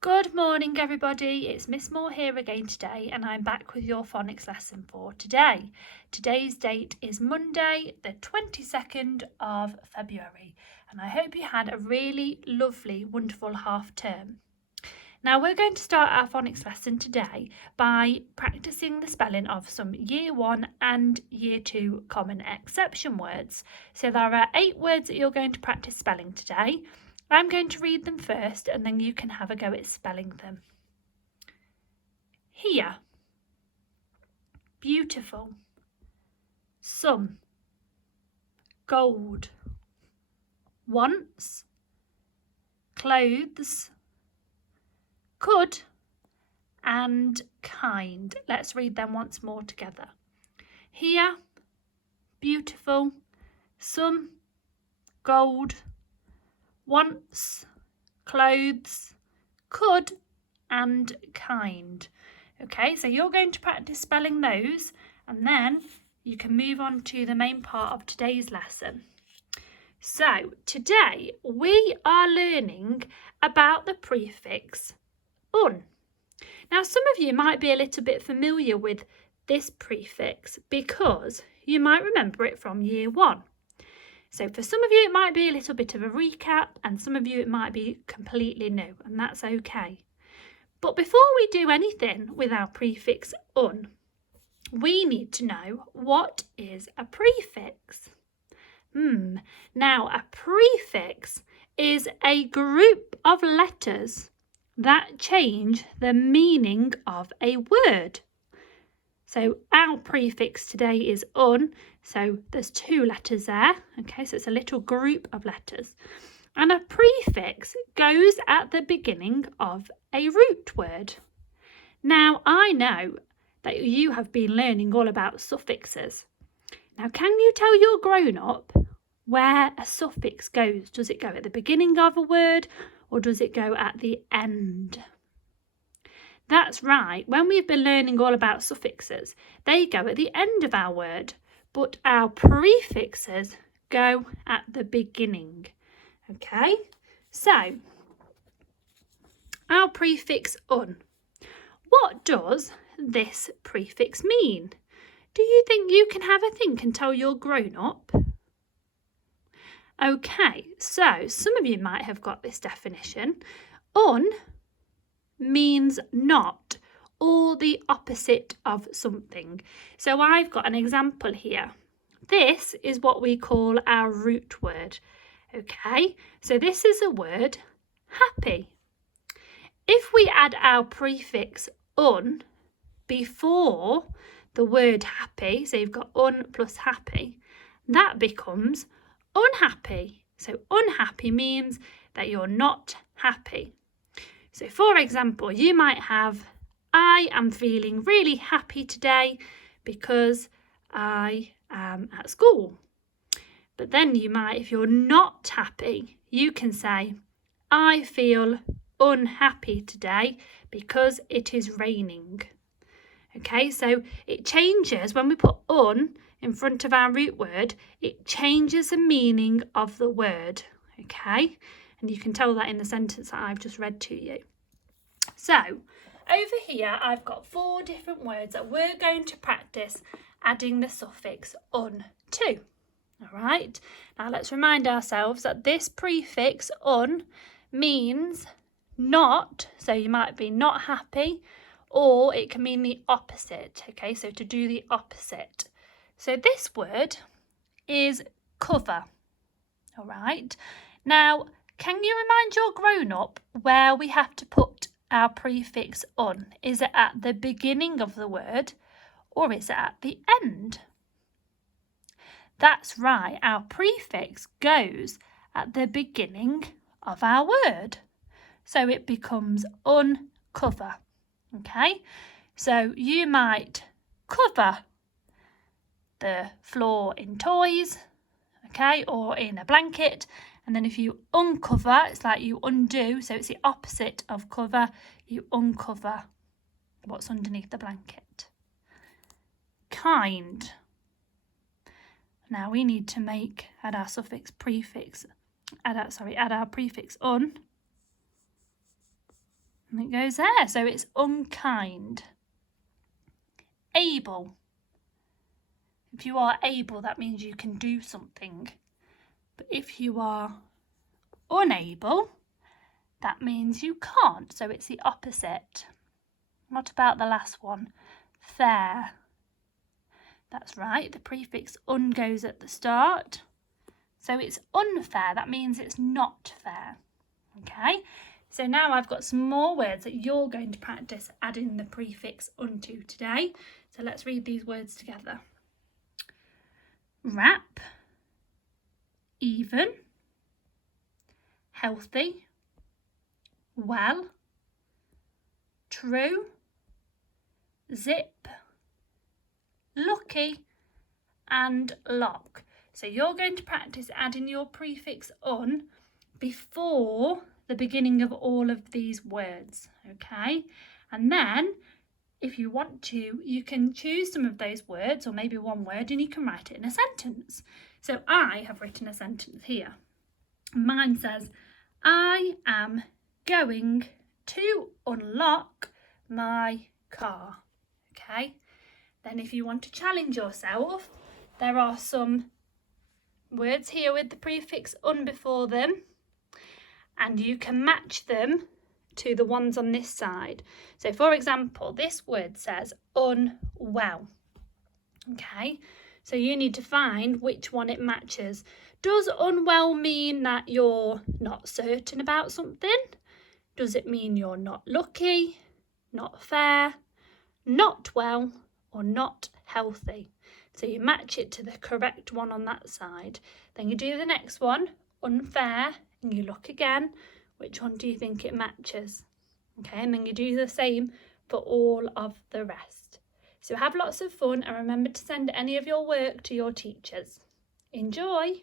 Good morning everybody, it's Miss Moore here again today and I'm back with your phonics lesson for today. Today's date is Monday the 22nd of February and I hope you had a really lovely, wonderful half term. Now we're going to start our phonics lesson today by practicing the spelling of some Year 1 and Year 2 common exception words. So there are 8 words that you're going to practice spelling today. I'm going to read them first and then you can have a go at spelling them. Here, beautiful, some, gold, once, clothes, could, and kind. Let's read them once more together. Here, beautiful, some, gold, once, clothes, could, and kind. Okay, so you're going to practice spelling those and then you can move on to the main part of today's lesson. So today we are learning about the prefix un. Now some of you might be a little bit familiar with this prefix because you might remember it from Year 1. So for some of you it might be a little bit of a recap and some of you it might be completely new, and that's okay. But before we do anything with our prefix un, we need to know what is a prefix. Now a prefix is a group of letters that change the meaning of a word. So our prefix today is un, so there's 2 letters there, okay, so it's a little group of letters. And a prefix goes at the beginning of a root word. Now I know that you have been learning all about suffixes. Now can you tell your grown-up where a suffix goes? Does it go at the beginning of a word or does it go at the end? That's right, when we've been learning all about suffixes, they go at the end of our word, but our prefixes go at the beginning. Okay, so our prefix un. What does this prefix mean? Do you think you can have a think and tell your grown-up? Okay, so some of you might have got this definition. Un means not or the opposite of something. So I've got an example here. This is what we call our root word. Okay, so this is a word happy. If we add our prefix un before the word happy, so you've got un plus happy, that becomes unhappy. So unhappy means that you're not happy. So for example, you might have, I am feeling really happy today because I am at school. But then you might, if you're not happy, you can say, I feel unhappy today because it is raining. Okay, so it changes when we put un in front of our root word, it changes the meaning of the word. Okay, and you can tell that in the sentence that I've just read to you. So over here I've got 4 different words that we're going to practice adding the suffix un to. All right, now let's remind ourselves that this prefix un means not, so you might be not happy, or it can mean the opposite. Okay, so to do the opposite. So this word is cover. All right, now can you remind your grown-up where we have to put our prefix un? Is it at the beginning of the word or is it at the end? That's right, our prefix goes at the beginning of our word. So it becomes uncover. Okay, so you might cover the floor in toys, okay, or in a blanket. And then if you uncover, it's like you undo, so it's the opposite of cover. You uncover what's underneath the blanket. Kind. Now we need to add our prefix un And it goes there, so it's unkind. Able. If you are able, that means you can do something. But if you are unable, that means you can't, so it's the opposite. What about the last one? Fair. That's right, the prefix un goes at the start. So it's unfair, that means it's not fair. Okay, so now I've got some more words that you're going to practice adding the prefix unto today. So let's read these words together. Wrap, even, healthy, well, true, zip, lucky and lock. So you're going to practice adding your prefix un before the beginning of all of these words, okay? And then if you want to, you can choose some of those words or maybe one word and you can write it in a sentence. So I have written a sentence here. Mine says, I am going to unlock my car. Okay, then if you want to challenge yourself, there are some words here with the prefix un before them, and you can match them to the ones on this side. So for example, this word says unwell. Okay, so you need to find which one it matches. Does unwell mean that you're not certain about something? Does it mean you're not lucky, not fair, not well, or not healthy? So you match it to the correct one on that side. Then you do the next one, unfair, and you look again. Which one do you think it matches? Okay, and then you do the same for all of the rest. So have lots of fun and remember to send any of your work to your teachers. Enjoy!